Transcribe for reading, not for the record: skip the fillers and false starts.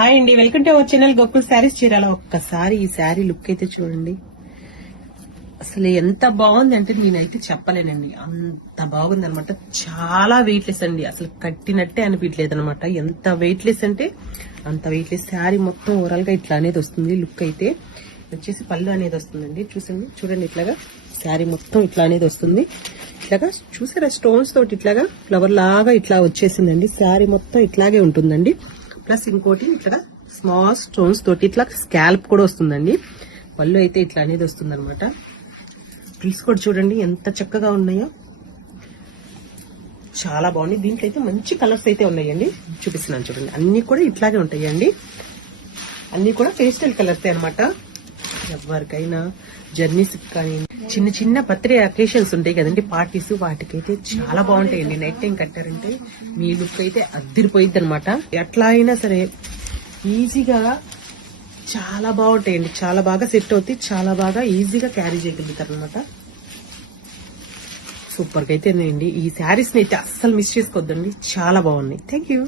Hi అండి, welcome to our channel Gokul saris Chirala. ఒక్కసారి ఈ శారీ లుక్ అయితే చూడండి. అసలు ఎంత బాగుంది అంటే నేనైతే చెప్పలేనండి, అంత బాగుంది అనమాట. చాలా వెయిట్లెస్ అండి, అసలు కట్టినట్టే అనిపించలేదు అనమాట. ఎంత వెయిట్లెస్ అంటే అంత వెయిట్లెస్. శారీ మొత్తం ఓవరాల్ గా ఇట్లా అనేది వస్తుంది. లుక్ అయితే వచ్చేసి పళ్ళు అనేది వస్తుందండి. చూడండి ఇట్లాగా శారీ మొత్తం ఇట్లా అనేది వస్తుంది. ఇట్లాగా చూసారా, స్టోన్స్ తోటి ఇట్లాగా ఫ్లవర్ లాగా ఇట్లా వచ్చేసిందండి. శారీ మొత్తం ఇట్లాగే ఉంటుందండి. ప్లస్ ఇంకోటి ఇట్లా స్మాల్ స్టోన్స్ తోటి ఇట్లా స్కాల్ప్ కూడా వస్తుందండి. పళ్ళు అయితే ఇట్లా అనేది వస్తుంది అనమాట. ప్రిల్స్ కూడా చూడండి ఎంత చక్కగా ఉన్నాయో, చాలా బాగుంది. దీంట్లో అయితే మంచి కలర్స్ అయితే ఉన్నాయండి, చూపిస్తున్నాను చూడండి. అన్ని కూడా ఇట్లాగే ఉంటాయండి, అన్ని కూడా పేస్టల్ కలర్స్ అనమాట. ఎవరికైనా జర్నీస్ కానీ చిన్న చిన్న బర్త్డే అకేషన్స్ ఉంటాయి కదండి, పార్టీస్, వాటికైతే చాలా బాగుంటాయండి. నైట్ టైం కట్టారంటే మీ లుక్ అయితే అద్దిరిపోయిద్ది అనమాట. ఎట్లా అయినా సరే ఈజీగా చాలా బాగుంటాయండి, చాలా బాగా సెట్ అవుతాయి, చాలా బాగా ఈజీగా క్యారీ చేయగలుగుతారు అనమాట. సూపర్ గా అయితే ఈ శారీస్ ని అయితే అస్సలు మిస్ చేసుకోవద్దండి, చాలా బాగున్నాయి. Thank you.